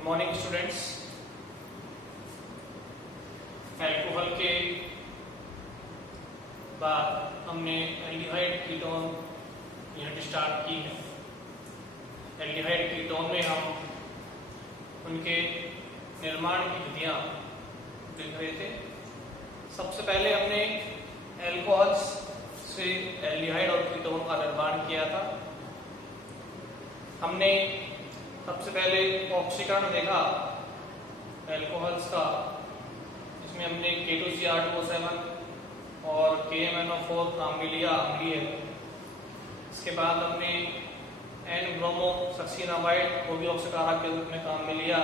Good morning students. Alcohol के बाद हमने एल्डिहाइड कीटोन यूनिट स्टार्ट की है। एल्डिहाइड कीटोन में हम उनके निर्माण की विधियां देख रहे थे। सबसे पहले हमने अल्कोहल्स से एल्डिहाइड और कीटोन का निर्माण किया था। हमने सबसे पहले ऑक्सीकरण देखा अल्कोहल्स का, जिसमें हमने K2Cr2O7 और KMnO4 अम्लीय है। इसके बाद हमने N-ब्रोमोसक्सिनामाइड को भी ऑक्सीकारक के रूप में काम में लिया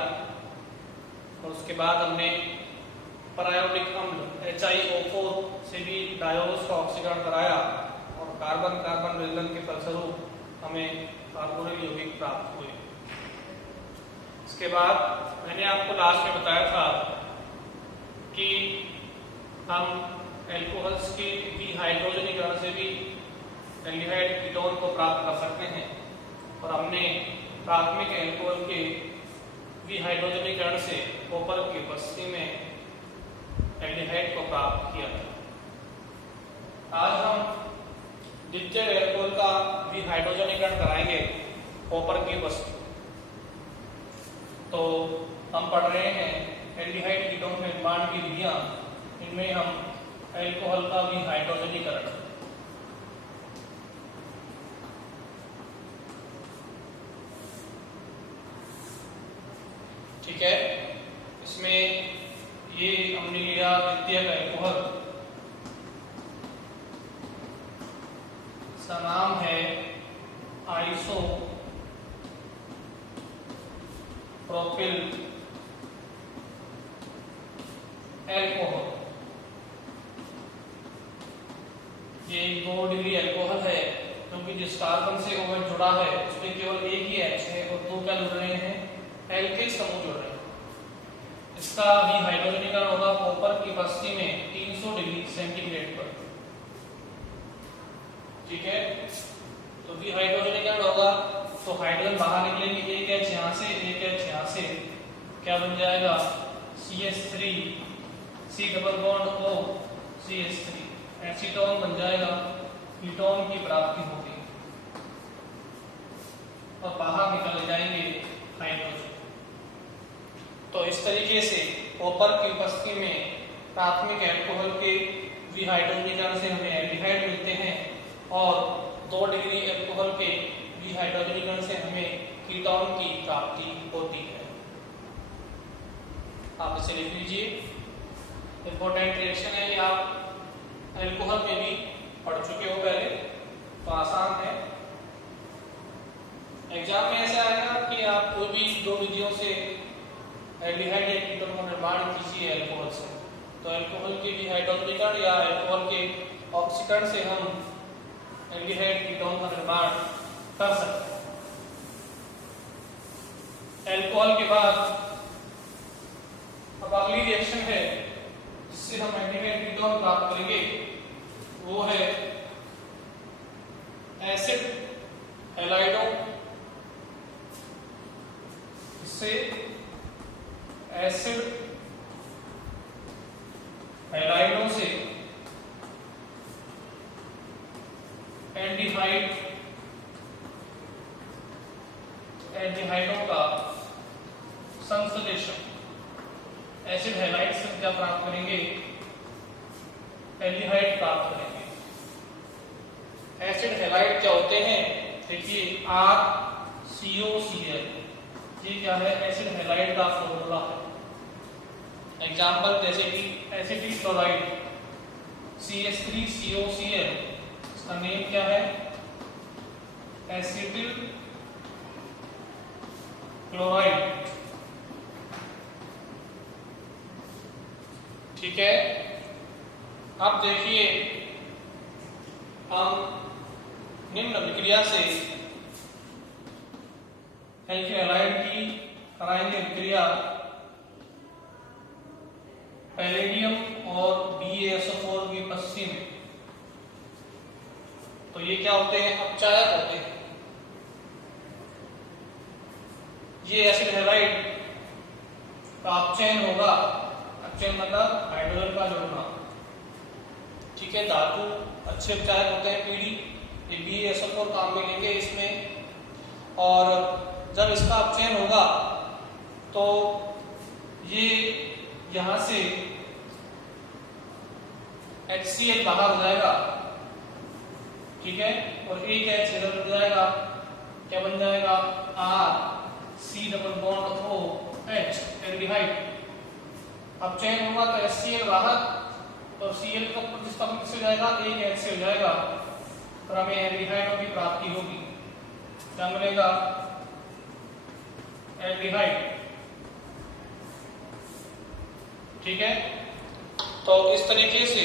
और उसके बाद हमने पारायोडिक अम्ल HiO4 से भी डायोस का ऑक्सीकरण कराया और कार्बन कार्बन विलयन के फलस्वरूप हमें कार्बोनिल यौगिक प्राप्त हुए। इसके बाद मैंने आपको लास्ट में बताया था कि हम अल्कोहल्स के डिहाइड्रोजनीकरण से भी एल्डिहाइड कीटोन को प्राप्त कर सकते हैं और हमने प्राथमिक अल्कोहल के डिहाइड्रोजनीकरण से कॉपर की उपस्थिति में एल्डिहाइड को प्राप्त किया था। आज हम द्वितीय अल्कोहल का डिहाइड्रोजनीकरण कराएंगे कॉपर की उपस्थिति। तो हम पढ़ रहे हैं एल्डिहाइड कीटोन के निर्माण की विधियां, इनमें हम अल्कोहल का डिहाइड्रोजनीकरण। ठीक है, इसमें ये हमने लिया द्वितीय अल्कोहल, इसका नाम है आइसो प्रोपिल अल्कोहल। ये 2 डिग्री अल्कोहल है क्योंकि जिस कार्बन से OH जुड़ा है उसमें केवल एक ही H है और 2 क्या जुड़ रहे हैं, एल्किल समूह जुड़ रहे हैं। इसका डिहाइड्रोजनीकरण होगा कॉपर की उपस्थिति में 300 डिग्री सेंटीग्रेड पर। ठीक है, तो डिहाइड्रोजनीकरण होगा तो हाइड्रोजन बाहर निकलेंगे, एक H यहाँ से एक H यहाँ से, क्या बन जाएगा CH3 C double bond O CH3 acetone बन जाएगा। कीटोन की प्राप्ति होगी और बाहर निकल जाएंगे हाइड्रोजन। तो इस तरीके से कॉपर की उपस्थिति में प्राथमिक अल्कोहल के डिहाइड्रोजनीकरण से हमें एल्डिहाइड मिलते हैं और 2 डिग्री अल्कोहल के डिहाइड्रोजनीकरण से हमें कीटोन की प्राप्ति होती है। आप इसे लिख लीजिए, इंपॉर्टेंट रिएक्शन है ये, आप अल्कोहल में भी पढ़ चुके हो पहले, तो आसान है। एग्जाम में ऐसा आएगा कि आप कोई भी 2 विधियों से एल्डिहाइड या कीटोन का निर्माण कीजिए अल्कोहल से, तो अल्कोहल के डिहाइड्रोजनीकरण या अल्कोहल के ऑक्सीकरण से हम एल्डिहाइड कीटोन का निर्माण कर सकते हैं। अल्कोहल के बाद अब अगली रिएक्शन है जिससे हम एल्डिहाइड कीटोन प्राप्त करेंगे, वो है एसिड हैलाइडो। इससे एसिड हैलाइडो से एल्डिहाइडों का संश्लेषण। एसिड हैलाइड से क्या प्राप्त करेंगे, एल्डिहाइड प्राप्त करेंगे। एसिड हैलाइड क्या होते हैं, देखिए RCOCl, ये क्या है, एसिड हैलाइड का फॉर्मूला है। एग्जांपल जैसे कि एसिटिक क्लोराइड CH3COCl, इसका नेम क्या है, एसिटिल क्लोराइड। ठीक है, अब देखिए हम निम्न विक्रिया से हैलाइड की कराएंगे विक्रिया पैलेडियम और BaSO4 की उपस्थिति में। तो ये क्या होते हैं, अपचायक होते हैं। ये एसिड हैलाइड का अपचयन होगा, अपचयन मतलब हाइड्रोजन का जुड़ना, ठीक है। धातु अच्छे उपचायक होते हैं पीडी, ये BaSO4 काम में लेंगे इसमें, और जब इसका अपचयन होगा तो ये यहां से HCl बाहर हो जाएगा, ठीक है, और एक H इधर बन जाएगा, क्या बन जाएगा, RC double bond OH aldehyde. अपचयन होगा तो HCl बाहर और Cl का प्रतिस्थापन से जाएगा, एक H से हो जाएगा और हमें एल्डिहाइडों की प्राप्ति होगी। क्या मिलेगा, एल्डिहाइड, ठीक है। तो इस तरीके से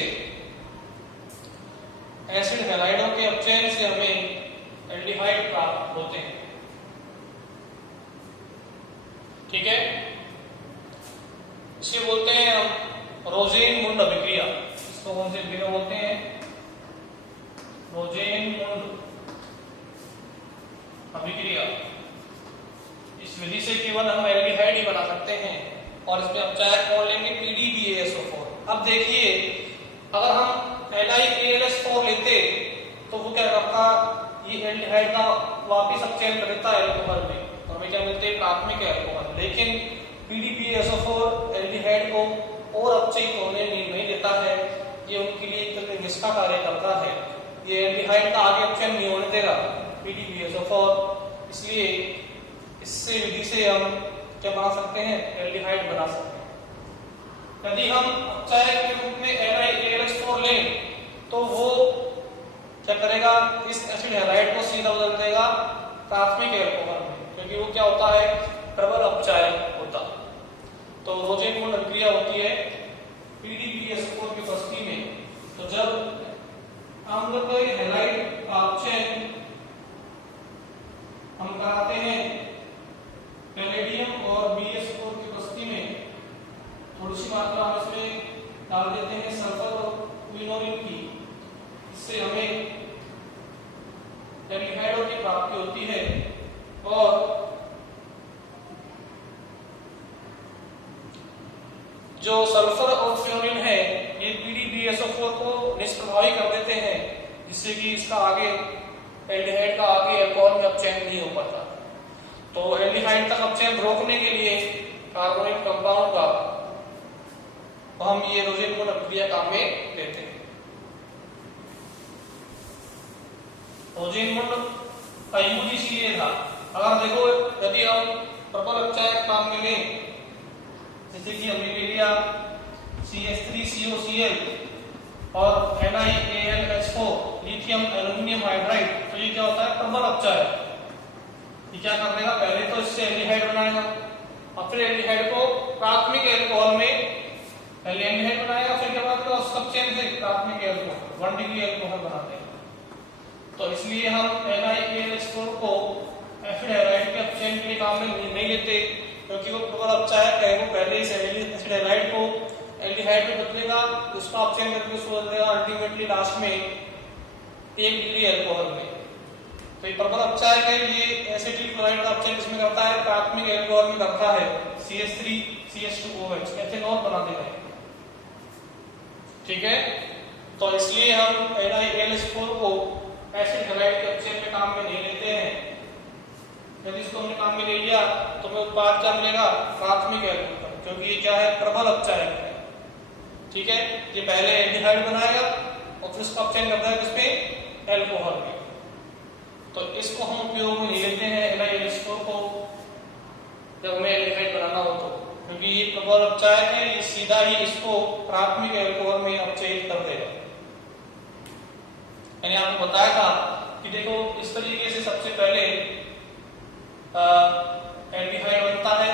एसिड हैलाइडों के अपचयन से हमें एल्डिहाइड प्राप्त होते हैं, ठीक है। इसे बोलते हैं हम रोजेन-मुंड अभिक्रिया। इसको कौन सी अभिक्रिया बोलते हैं, रोजेन-मुंड अभिक्रिया। इस विधि से केवल हम एल्डिहाइड ही बना सकते हैं और इसमें अपचायक कौन लेंगे, PDBaSO4। अब देखिए अगर हम NiAlS4 लेते तो वो क्या करता, ये एल्डिहाइड का वापिस अपचयन कर देता है एल्कोहल में और हमें क्या मिलते हैं, प्राथमिक एल्कोहल। लेकिन PDBaSO4 एल्डिहाइड को और अपचयित होने नहीं देता है, ये उनके लिए एक तरह निष्ठा कार्य करता है, ये एल्डिहाइड का आगे अपचयन नहीं होने देगा PDBaSO4। इसलिए इससे विधि से हम क्या बना सकते हैं, एल्डिहाइड बना सकते हैं। यदि हम अपचायक के रूप में NiAlS4 लें तो वो क्या करेगा, इस एसिड हैलाइड को सीधा बदल देगा प्राथमिक एल्कोहल में, क्योंकि वो क्या होता है, प्रबल अपचायक होता। तो रोजेन-मुंड अभिक्रिया होती है PDBaSO4 की उपस्थिति में। तो जब अम्ल के हैलाइड का अपचयन हम कराते हैं पैलेडियम और BaSO4 की उपस्थिति में, थोड़ी सी मात्रा हम इसमें डाल देते हैं सल्फर और क्विनोलिन की, इससे हमें एल्डिहाइडों की प्राप्ति होती है। और जो सल्फर और क्विनोलिन है ये PDBaSO4 को निष्प्रभावी कर देते हैं, जिससे कि इसका आगे एल्डिहाइड का आगे एल्कोहल में अपचयन नहीं हो पाता। तो एल्डिहाइड तक अपचयन रोकने के लिए कार्बोनिल कंपाउंड का हम ये रोजेन-मुंड अभिक्रिया काम में लेते हैं। रोजेन-मुंड का यूज इसलिए था, अगर देखो यदि हम प्रबल अपचायक काम में लें, जैसे कि हमने ले लिया CH3COCl और NiAlH4 लिथियम एल्यूमिनियम हाइड्राइड, तो ये क्या होता है, प्रबल अपचायक। ये क्या कर देगा, पहले तो इससे एल्डिहाइड बनाएगा और फिर एल्डिहाइड को प्राथमिक एल्कोहल में पहले एल्डिहाइड बनाएगा, फिर क्या बनाएगा, उसका अपचयन से प्राथमिक एल्कोहल 1 डिग्री एल्कोहल बनाते हैं। तो इसलिए हम NiAlH4 को एसिड हैलाइड के अपचयन के लिए काम में नहीं लेते, क्योंकि वो प्रबल अपचायक है, वो पहले ही एसिड हैलाइड को एल्डिहाइड में बदलेगा, उसका अपचयन करके उसको बदलेगा अल्टीमेटली लास्ट में 1 डिग्री एल्कोहल में। तो ये प्रबल अपचायक है, ये एसिटिल क्लोराइड का अपचयन इसमें करता है, प्राथमिक एल्कोहल में करता है CH3CH2OH, एथेनॉल बना देता है, ठीक है। तो इसलिए हम NiAlH4 को एसिड हैलाइड के अपचयन में काम में नहीं लेते हैं। यदि इसको हमने काम में ले लिया तो हमें उत्पाद क्या मिलेगा, प्राथमिक एल्कोहल, क्योंकि ये क्या है, प्रबल अपचायक है, ठीक है। ये पहले एल्डिहाइड बनाएगा और फिर उसका अपचयन करता है किसमें, एल्कोहल में। तो इसको हम उपयोग में नहीं लेते हैं NiAlH4 को जब हमें एल्डिहाइड बनाना हो तो, क्योंकि ये प्रबल अपचायक है, ये सीधा ही इसको प्राथमिक एल्कोहल में अपचयित कर देगा। मैंने आपको बताया था कि देखो इस तरीके से सबसे पहले एल्डिहाइड बनता है,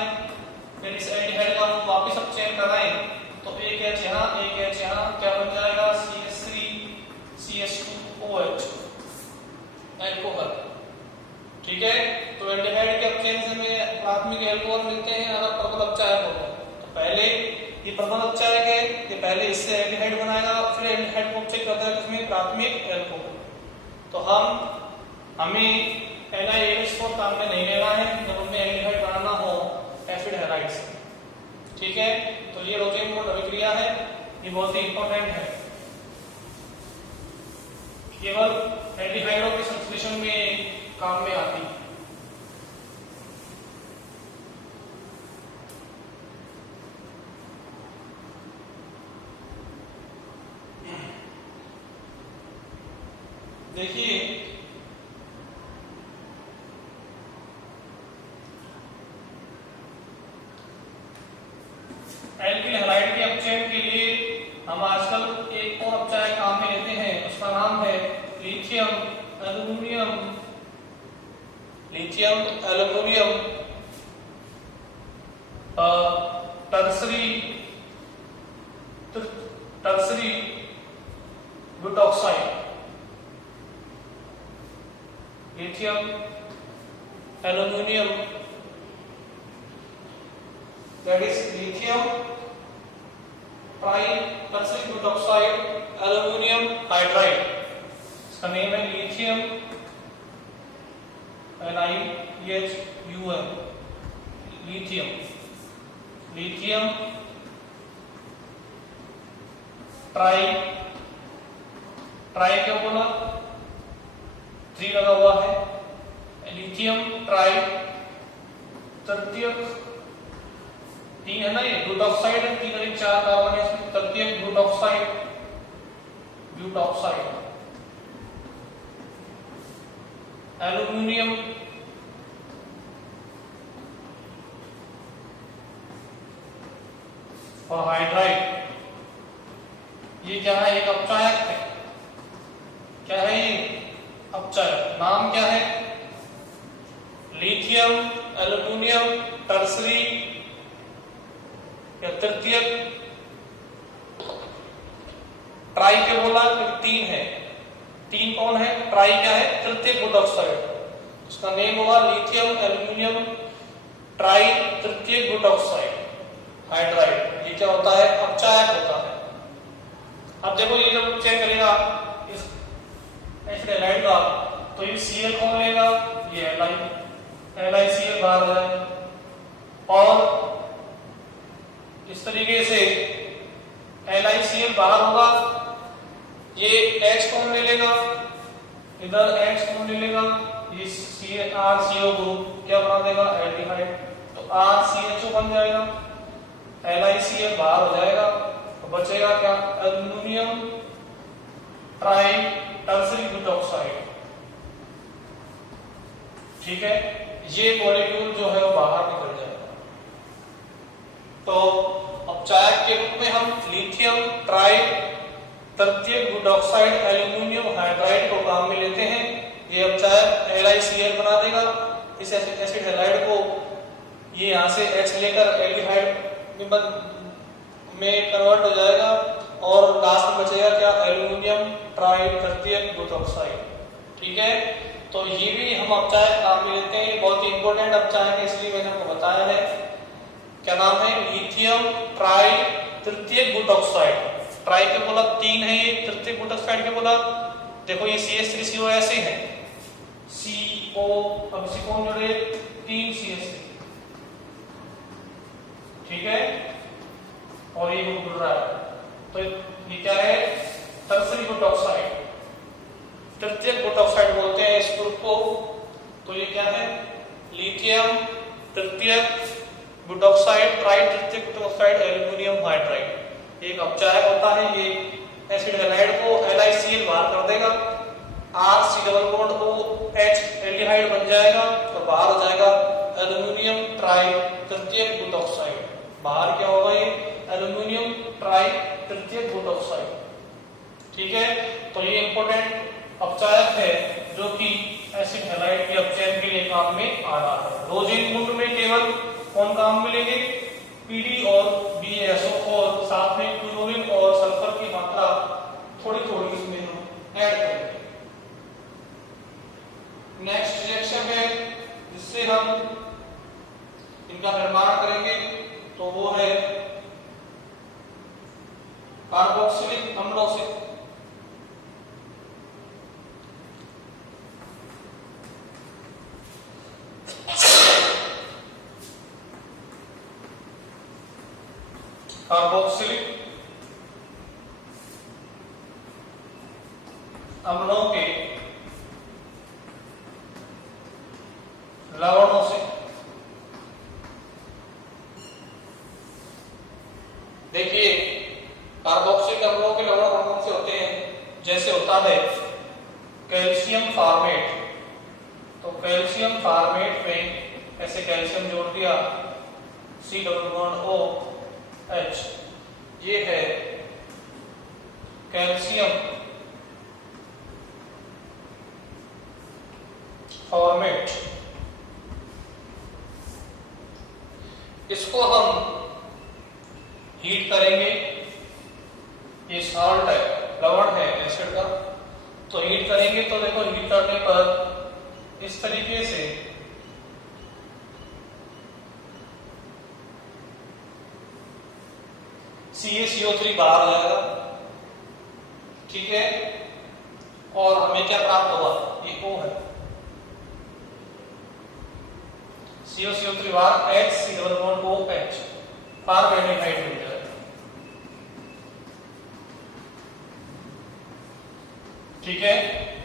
फिर इस एल्डिहाइड का हम वापस अपचयन कराएं तो एक H यहाँ, एक H यहाँ, क्या बन जाएगा, CH3CH2OH एल्कोहल, ठीक है। तो एल्डिहाइड के अपचयन से हमें प्राथमिक एल्कोहल मिलते हैं अगर प्रबल अपचायक होगा। तो पहले ये प्रबल अपचायक है, ये पहले इससे एल्डिहाइड बनाएगा, फिर एल्डिहाइड को अपचयित करता है इसमें प्राथमिक एल्कोहल। तो हमें NiAlH4 काम में नहीं लेना है जब हमें एल्डिहाइड बनाना हो एसिड हैलाइड से। ठीक है, तो ये रोटेन मोड अभिक्रिया है, ये बहुत ही इंपॉर्टेंट है, केवल एल्डिहाइडों के संश्लेषण में काम में आती है। देखिए एल्किल हैलाइड के अपचयन के लिए हम आजकल एक और अपचायक काम में लेते हैं, उसका नाम है lithium aluminium tertiary butoxide. Lithium aluminium, that is lithium tritertiary butoxide aluminum hydride, इसका नेम है लिथियम LiHUM, लिथियम ट्राई क्या बोला, 3 लगा हुआ है, लिथियम ट्राई तृतीयक 3 है ना, ये ब्यूटॉक्साइड है, 3 अधिक 4 कार्बन है इसमें, तृतीयक ब्यूटॉक्साइड एल्यूमिनियम और हाइड्राइड। ये क्या है, एक अपचायक है। क्या है ये अपचायक, नाम क्या है, लिथियम एल्यूमिनियम टर्सरी या तृतीयक ट्राई के बोला, 3 है, 3 कौन है, ट्राई क्या है, तृतीयक ब्यूटॉक्साइड, उसका नेम होगा लिथियम एल्यूमिनियम ट्राई तृतीयक ब्यूटॉक्साइड हाइड्राइड। ये क्या होता है, अपचायक होता है। अब देखो ये जब चेक करेगा इस एसिड हैलाइड का, तो ये Cl कौन लेगा, ये LiCl बाहर है, और इस तरीके से LiCl बाहर होगा, ये H कौन ले लेगा, इधर H कौन ले लेगा, ये RCO ग्रुप क्या बना देगा, एल्डिहाइड, तो RCHO बन जाएगा, LiCl बाहर हो जाएगा, तो बचेगा क्या, एल्यूमिनियम ट्राई टर्सरी ब्यूटॉक्साइड। ठीक है, ये मॉलिक्यूल जो है वो बाहर निकल जाएगा। तो अपचायक के रूप में हम लिथियम ट्राई तृतीयक ब्यूटॉक्साइड एल्यूमिनियम हाइड्राइड को काम में लेते हैं। ये अपचायक LiCl बना देगा, इस एसिड हैलाइड को ये यहाँ से H लेकर एल्डिहाइड में कन्वर्ट हो जाएगा, और लास्ट में बचेगा क्या, एल्यूमिनियम ट्राई तृतीयक ब्यूटॉक्साइड। ठीक है, तो ये भी हम अपचायक काम में लेते हैं, बहुत ही इंपॉर्टेंट अपचायक है, इसलिए मैंने आपको बताया है। क्या नाम है, लिथियम ट्राई तृतीयक ब्यूटॉक्साइड। ट्राई के बोला 3 है, ये तृतीयक ब्यूटॉक्साइड के बोला, देखो ये CH3CO ऐसे है, CO अब से कौन जुड़े, 3 CH3, ठीक है, और ये जुड़ रहा है, तो ये क्या है, टर्सरी ब्यूटॉक्साइड, तृतीयक ब्यूटॉक्साइड बोलते हैं इस ग्रुप को। तो ये क्या है, लिथियम तृतीयक ब्यूटॉक्साइड ट्राई तृतीयक ब्यूटॉक्साइड एल्यूमिनियम हाइड्राइड, एक अपचायक होता है। ये एसिड हैलाइड को LiCl बाहर कर देगा, RC double bond OH aldehyde बन जाएगा, तो बाहर हो जाएगा एल्यूमिनियम ट्राई तृतीयक ब्यूटॉक्साइड। बाहर क्या होगा, ये एल्यूमिनियम ट्राई तृतीयक ब्यूटॉक्साइड। ठीक है, तो ये इंपॉर्टेंट अपचायक है जो कि एसिड हैलाइड के अपचयन के लिए काम में आ रहा है। रोजेन गुण में केवल कौन काम में लेंगे, PD और BaSO, और साथ में क्लोरीन और सल्फर की मात्रा थोड़ी थोड़ी इसमें हम ऐड करेंगे। नेक्स्ट रिएक्शन है जिससे हम इनका निर्माण करेंगे, तो वो है कार्बोक्सिलिक अम्लों से। कार्बोक्सिलिक अम्लों के लवणों से। देखिए कार्बोक्सिलिक अम्लों के लवण कौन से होते हैं, जैसे होता है कैल्शियम फॉर्मेट। तो कैल्शियम फॉर्मेट में ऐसे कैल्शियम जोड़ दिया, C डबल बॉन्ड OH, ये है कैल्शियम फॉर्मेट। इसको हम हीट करेंगे, ये सॉल्ट है, लवण है एसिड का, तो हीट करेंगे तो देखो हीट करने पर इस तरीके से CaCO3 बाहर आ जाएगा, ठीक है। और हमें क्या प्राप्त होगा, ये O है, CaCO3 बाहर, H C double bond OH, formaldehyde मिल जाएगा, ठीक है।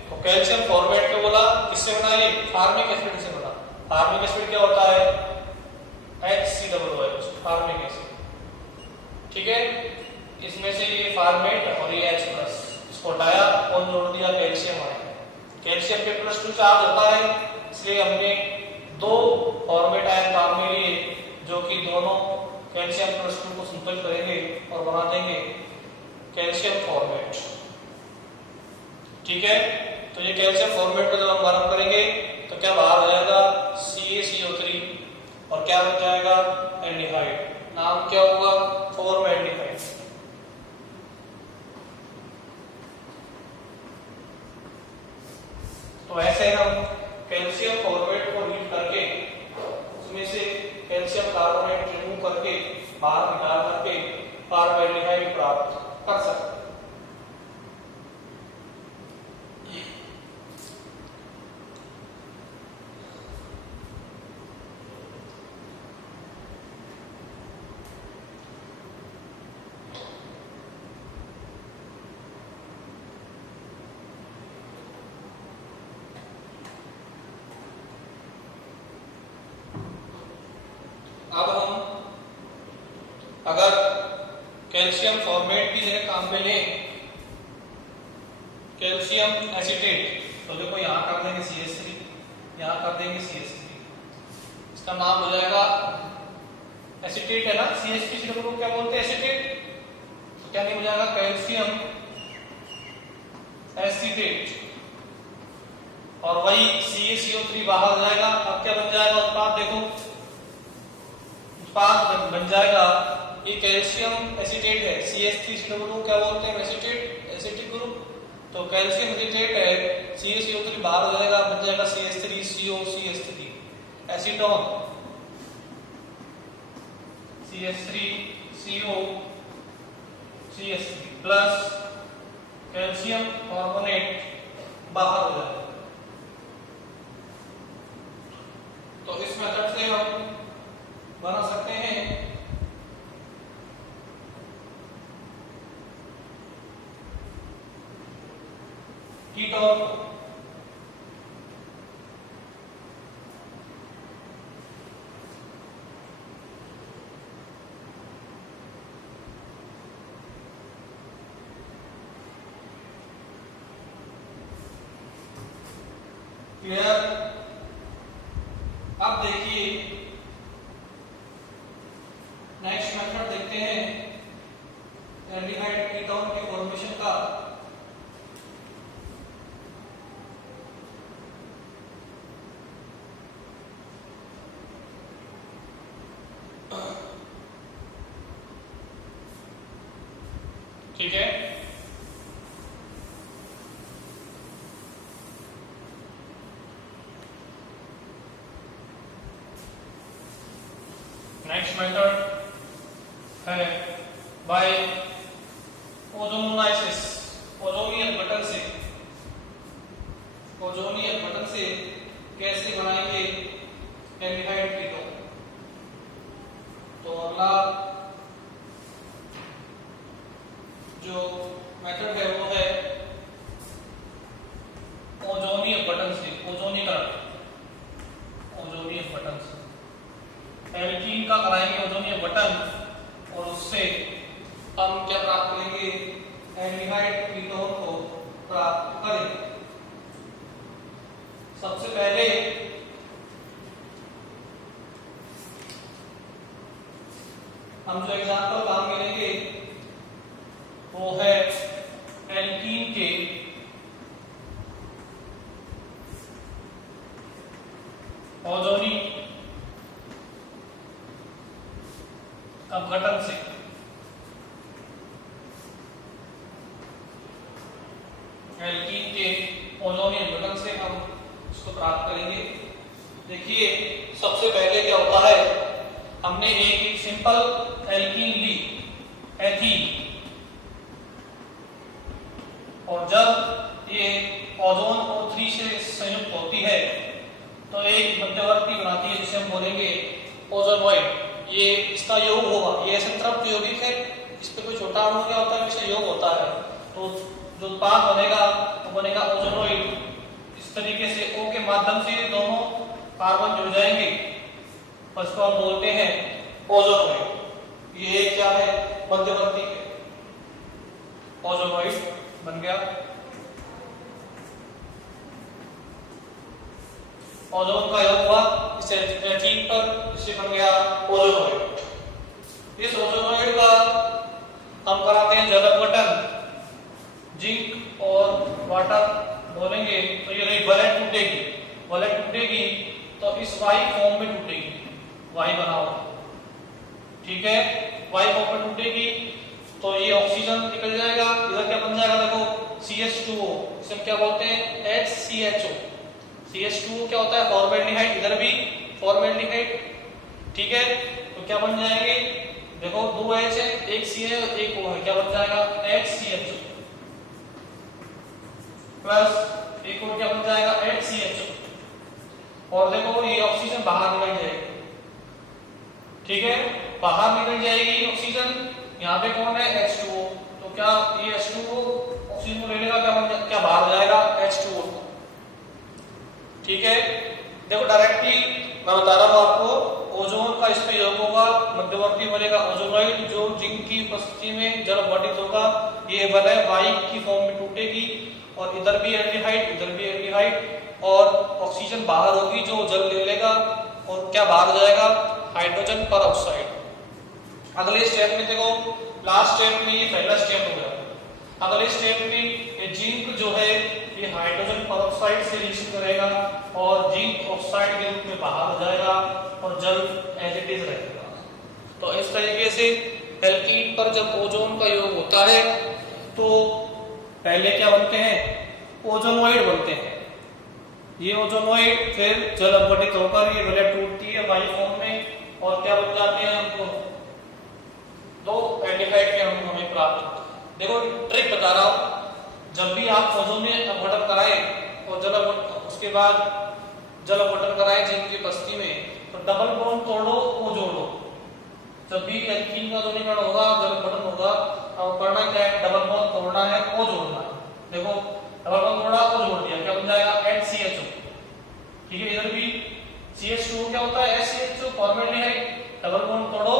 तो कैल्शियम फॉर्मेट क्यों बोला, किससे बना, ये फार्मिक एसिड से बना। फार्मिक एसिड क्या होता है, HCOOH, फार्मिक एसिड, ठीक है। इसमें से ये फार्मेट और ये H+, इसको हटाया, कौन जोड़ दिया, कैल्शियम आया। कैल्शियम पे +2 चार्ज होता है, इसलिए हमने दो फॉर्मेट आयन काम में लिए, जो कि दोनों कैल्शियम +2 को संतुलित करेंगे और बना देंगे कैल्शियम फॉर्मेट, ठीक है। तो ये कैल्शियम फॉर्मेट को जब हम गरम करेंगे तो क्या बाहर आ जाएगा, CaCO3, और क्या बन जाएगा, एल्डिहाइड। नाम क्या होगा, फॉर्मेल्डिहाइड। तो ऐसे हम कैल्शियम फॉर्मेट को हीट करके उसमें से कैल्शियम कार्बोनेट रिमूव करके बाहर निकाल करके फॉर्मेल्डिहाइड प्राप्त कर सकते हैं। अब हम अगर कैल्शियम फॉर्मेट की जगह काम में लें कैल्शियम एसीटेट, तो देखो यहां कर देंगे CH3, यहां कर देंगे CH3, इसका नाम हो जाएगा एसीटेट है ना, CH3 को क्या बोलते हैं, एसीटेट। तो क्या नहीं हो जाएगा, कैल्शियम एसीटेट, और वही CaCO3 बाहर जाएगा। अब क्या बन जाएगा उत्पाद, देखो उत्पाद बन जाएगा, ये कैल्शियम एसीटेट है, CH3 क्या बोलते हैं, एसीटेट, एसिटिक ग्रुप। तो कैल्शियम एसीटेट है, CaCO3 बाहर हो जाएगा, बन जाएगा CH3COCH3, acetone, CH3COCH3 plus calcium carbonate बाहर हो जाएगा। तो इस मेथड से हम बना सकते हैं कीटोन। क्लियर। अब देखिए नेक्स्ट मेथड देखते हैं एल्डिहाइड कीटोन के फॉर्मेशन का। ठीक है, नेक्स्ट मेथड है बाय ओजोनाइसिस, ओजोनियल बटन से, ओजोनियल बटन से कैसे बनाएंगे एल्डिहाइड कीटोन। तो अगला मेथड है वो है ओजोनीय बटन से, ओजोनीकरण, ओजोनीय बटन से एल्कीन का कराएंगे ओजोनीय बटन और उससे हम क्या प्राप्त करेंगे, एल्डिहाइड कीटोन को प्राप्त करेंगे। सबसे पहले हम जो एग्जाम्पल काम में लेंगे वो है एल्कीन के ओजोनी अपघटन से। एल्कीन के ओजोनी अपघटन से हम इसको प्राप्त करेंगे। देखिए सबसे पहले क्या होता है, हमने एक सिंपल एल्कीन ली, एथीन, और जब ये ओजोन O3 से संयुक्त होती है तो एक मध्यवर्ती बनाती है जिसे हम बोलेंगे ओजोनोइड। ये इसका योग होगा, ये संतृप्त यौगिक है, इस पे कोई छोटा अणु क्या होता है, इससे योग होता है, तो जो उत्पाद बनेगा वो बनेगा ओजोनोइड। इस तरीके से O के माध्यम से दोनों कार्बन जुड़ जाएंगे, उसको हम बोलते हैं ओजोनोइड। ये क्या है, मध्यवर्ती है, ओजोनोइड बन गया। ओजोन का योग हुआ इसे एथीन पर, इससे बन गया ओजोनोइड। इस ओजोनोइड का हम कराते हैं जल अपघटन, जिंक और वाटर बोलेंगे तो ये वैलेंट टूटेगी, वैलेंट टूटेगी तो इस वाई फॉर्म में टूटेगी, वाई बनाओ, ठीक है, वाई फॉर्म में टूटेगी तो ये ऑक्सीजन निकल जाएगा, इधर क्या बन जाएगा, देखो CH2O, इसे हम क्या बोलते हैं HCHO। CH2O क्या होता है, फॉर्मेल्डिहाइड, इधर भी फॉर्मेल्डिहाइड, ठीक है, तो क्या बन जाएंगे, देखो दो H है, एक C है एक O है, क्या बन जाएगा HCHO प्लस एक और क्या बन जाएगा HCHO, और देखो ये ऑक्सीजन बाहर निकल जाएगी, ठीक है, बाहर निकल जाएगी ऑक्सीजन, यहाँ पे कौन है H2O, तो क्या ये H2O ऑक्सीजन को ले लेगा, क्या बाहर जाएगा H2O, ठीक है। देखो डायरेक्टली मैं बता रहा हूँ आपको, ओजोन का इस पे योग होगा, मध्यवर्ती बनेगा ओजोनोइड जो जिंक की उपस्थिति में जल अपघटित होगा, ये बने वाई की फॉर्म में टूटेगी, और इधर भी एल्डिहाइड इधर भी एल्डिहाइड, और ऑक्सीजन बाहर होगी जो जल ले लेगा, और क्या बाहर जाएगा, हाइड्रोजन पर ऑक्साइड। अगले स्टेप में देखो, लास्ट स्टेप में ये पहला स्टेप हो गया, अगले स्टेप में ये जिंक जो है ये हाइड्रोजन पर ऑक्साइड से रिएक्शन करेगा और जिंक ऑक्साइड के रूप में बाहर हो जाएगा और जल एज इट इज रहेगा। तो इस तरीके से एल्कीन पर जब ओजोन का योग होता है तो पहले क्या बनते हैं, ओजोनोइड बनते हैं। ये ओजोनोइड फिर जल अपघटित होकर ये वैलेंट टूटती है वाई फॉर्म में, और क्या बन जाते हैं, हमको दो एल्डिहाइड के अणु हमें प्राप्त होते हैं। देखो ट्रिक बता रहा हूं, जब भी आप ओजोन में अपघटन कराएं और जल उसके बाद जल अपघटन कराएं जिंक की उपस्थिति में, तो डबल बॉन्ड तोड़ो ओ जोड़ो। जब भी एल्कीन का ओजोनीकरण होगा, जल अपघटन होगा, अब करना क्या है, डबल बॉन्ड तोड़ना है, ओ जोड़ना है। देखो डबल बॉन्ड तोड़ा, ओ जोड़ दिया, क्या बन जाएगा HCHO, ठीक है। इधर भी CH2 क्या होता है HCHO फॉर्मेल्डिहाइड, डबल बॉन्ड तोड़ो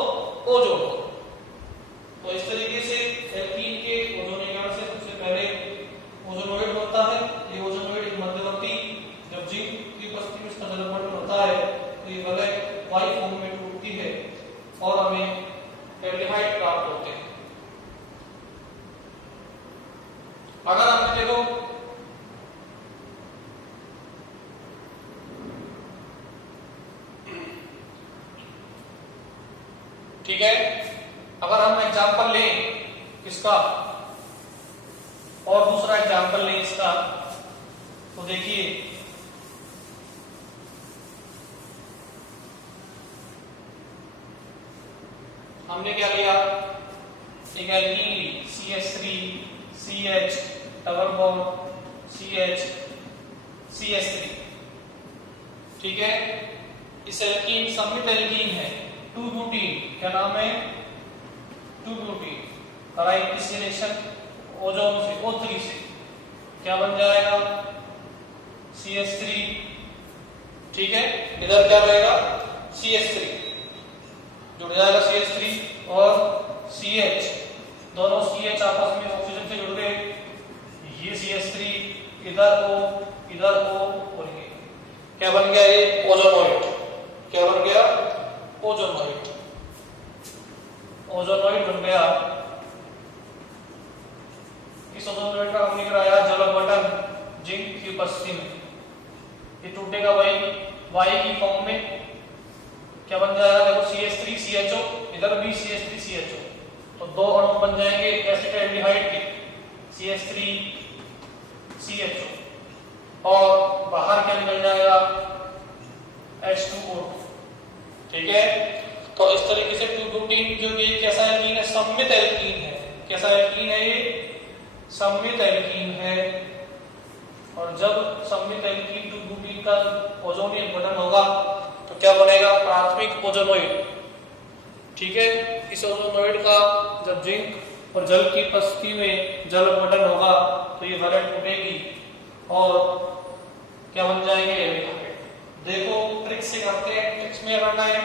ओ जोड़ो। तो इस तरीके से एल्कीन के ओजोनीकरण से सबसे पहले ओजोनोइड बनता है। ये ओजोनोइड मध्यवर्ती जब जिंक की उपस्थिति में इसका जल अपघटन होता है तो ये वैलेंट वाई फॉर्म में टूटती है और हमें एल्डिहाइड प्राप्त होते हैं। अगर आपने देखो ठीक है, अगर हम एग्जांपल लें इसका और दूसरा एग्जांपल लें इसका, तो देखिए हमने क्या लिया, एक एल्कीन ली CH3 CH double bond CH CH3, ठीक है। इस एल्कीन सममित एल्कीन है, 2-ब्यूटीन, क्या नाम है 2-ब्यूटीन, कराई किस रिएक्शन ओजोन से O3 से क्या बन जाएगा CH3। ठीक है, इधर क्या रहेगा CH3 जुड़ जाएगा CH3 और CH, दोनों CH आपस में ऑक्सीजन से जुड़ गए, ये CH3 इधर O और ये क्या बन गया, ये ओजोनोइड। क्या बन गया ओजोनोइड, ओजोनोइड बन गया। इस ओजोनोइड का हमने कराया जल अपघटन जिंक की उपस्थिति में, ये टूटेगा वाई की फॉर्म में, क्या बन जाएगा देखो CH3 CHO, इधर भी CH3 CHO, तो दो अणु बन जाएंगे एसिटाल्डिहाइड के CH3 CHO और बाहर क्या निकल जाएगा H2O। ठीक है, तो इस तरीके से 2-ब्यूटीन जो ये कैसा एल्कीन है, सममित एल्कीन है। कैसा एल्कीन है ये, सममित एल्कीन है। और जब सममित एल्कीन 2-ब्यूटीन का ओजोनीय अपघटन होगा तो क्या बनेगा प्राथमिक ओजोनोइड। ठीक है, इस ओजोनोइड का जब जिंक और जल की उपस्थिति में जल अपघटन होगा तो ये वैलेंट टूटेगी और क्या बन जाएंगे। देखो ट्रिक से करते हैं, ट्रिक्स में करना है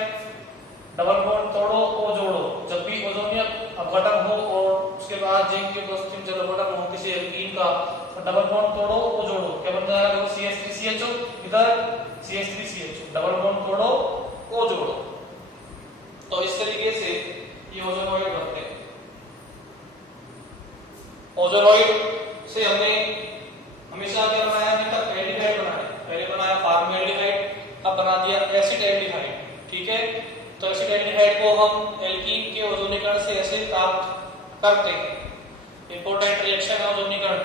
डबल बॉन्ड तोड़ो ओ जोड़ो। जब भी ओजोनीय अपघटन हो और उसके बाद जिंक की उपस्थिति में जल अपघटन हो किसी एल्कीन का, तो डबल बॉन्ड तोड़ो ओ जोड़ो, क्या बन जाएगा देखो CH3 CHO, इधर CH3 CHO, डबल बॉन्ड तोड़ो ओ जोड़ो। तो इस तरीके से ये ओजोनोइड बनते हैं। ओजोनोइड से हमने हमेशा क्या बनाया, अभी तक एल्डिहाइड बनाया, पहले बनाया फॉर्मल्डिहाइड, अब बना दिया एसिटाल्डिहाइड। ठीक है, तो एसिटाल्डिहाइड को हम एल्कीन के ओजोनीकरण से ऐसे प्राप्त करते हैं। इंपॉर्टेंट रिएक्शन है ओजोनीकरण।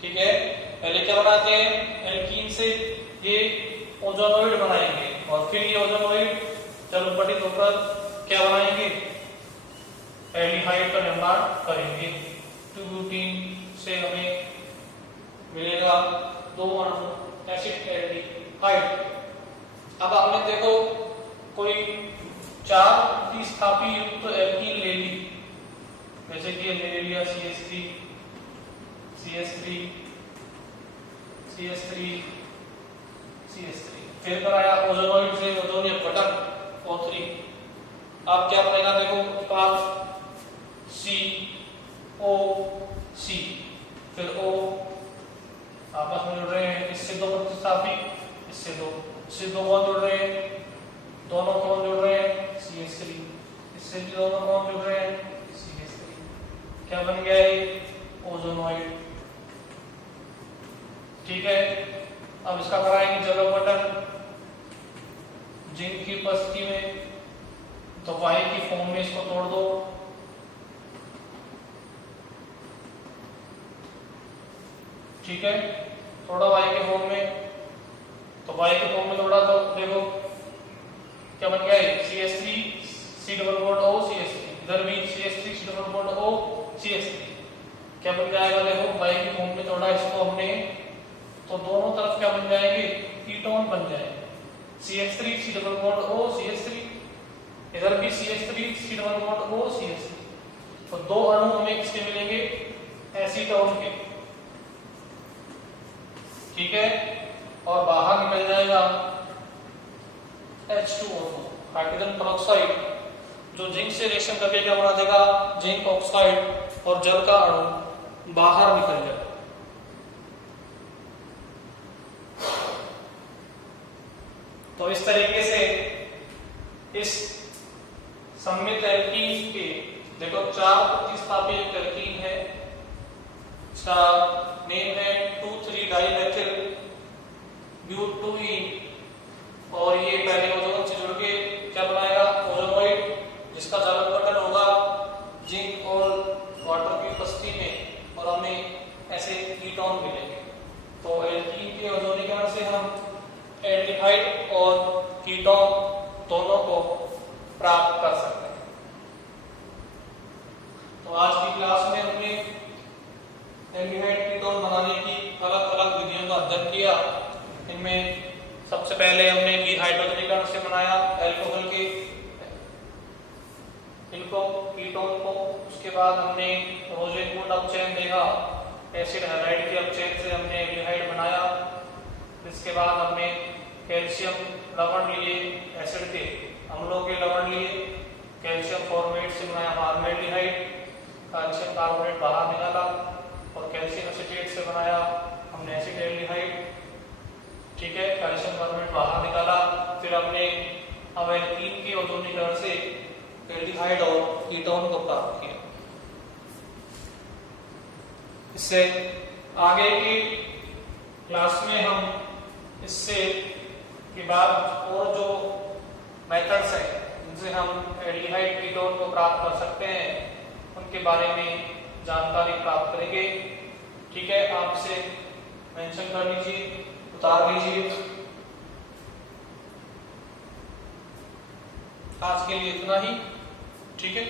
ठीक है, पहले क्या बनाते हैं, एल्कीन से ये ओजोनोइड बनाएंगे और फिर ये ओजोनोइड जल अपघटित होकर क्या बनाएंगे, एल्डिहाइड का निर्माण करेंगे। 2-ब्यूटीन से हमें मिलेगा 2 अणु एसिटाल्डिहाइड। अब आपने देखो कोई 4 प्रतिस्थापी युक्त एल्कीन ले ली, जैसे कि ले लिया CH3 CH3 CH3 CH3, फिर कराया ओजोनोइड से ओजोनीय अपघटन O3। अब क्या बनेगा देखो उत्पाद COC, फिर O आपस में जुड़ रहे हैं, इससे 2 प्रतिस्थापी, इससे 2, इससे 2 कौन जुड़ रहे हैं, दोनों कौन जुड़ रहे हैं CH3, इससे भी दोनों कौन जुड़ रहे हैं CH3, क्या बन गया ये ओजोनोइड। ठीक है, अब इसका कराएंगे जल अपघटन जिंक की उपस्थिति में, तो वाई की फॉर्म में इसको तोड़ दो। ठीक है, थोड़ा वाई के फॉर्म में, तो वाई के फॉर्म में थोड़ा, तो देखो क्या बन गया CH3 C double bond O CH3, इधर भी CH3 C double bond O CH3, क्या बन जाएगा देखो वाई के फॉर्म में थोड़ा इसको हमने, तो दोनों तरफ क्या बन जाएंगे कीटोन बन जाएंगे। CH3 C double bond O CH3, इधर भी CH3 C double bond O CH3, तो 2 अणु हमें किसके मिलेंगे एसीटोन के। ठीक है, और बाहर निकल जाएगा H2O हाइड्रोजन पेरोक्साइड, जो जिंक से रिएक्शन करके क्या बना देगा जिंक ऑक्साइड, और जल का अणु बाहर निकल जाएगा। तो इस तरीके से इस सममित एल्कीन के देखो 4 प्रतिस्थापी एल्कीन है, इसका नेम है 2,3-डाइमेथिल ब्यूटुइन, और ये पहले ओजोन से जुड़ के क्या बनाएगा ओजोनोइड, जिसका जल अपघटन होगा जिंक और वाटर की उपस्थिति में, और हमें ऐसे कीटोन मिलेंगे। तो एल्कीन के ओजोनीकरण से हम एल्डिहाइड और कीटोन दोनों को प्राप्त कर सकते हैं। तो आज की क्लास में हमने एल्डिहाइड कीटोन बनाने की अलग अलग विधियों का अध्ययन किया। इनमें सबसे पहले हमने हाइड्रोजनीकरण से बनाया अल्कोहल के इनको कीटोन को। उसके बाद हमने रोजेनवुड अपचयन देखा, एसिड हैलाइड के अपचयन से हमने एल्डिहाइड बनाया। इसके बाद हमने कैल्शियम लवण लिए, एसिड के अम्लों के लवण लिए, कैल्शियम फॉर्मेट से बनाया फॉर्मेल्डिहाइड, कैल्शियम कार्बोनेट बाहर निकाला और कैल्शियम एसिटेट से बनाया हमने एसिड एल्डिहाइड। ठीक है, कैल्शियम कार्बोनेट बाहर निकाला। फिर हमने अब एल्कीन के ओजोनीकरण से एल्डिहाइड और कीटोन को प्राप्त किया। इससे आगे की क्लास में हम इससे के बाद और जो मेथड्स हैं जिनसे हम एल्डिहाइड कीटोन को प्राप्त कर सकते हैं उनके बारे में जानकारी प्राप्त करेंगे। ठीक है, आप इसे मेंशन कर लीजिए, उतार लीजिए। आज के लिए इतना ही। ठीक है।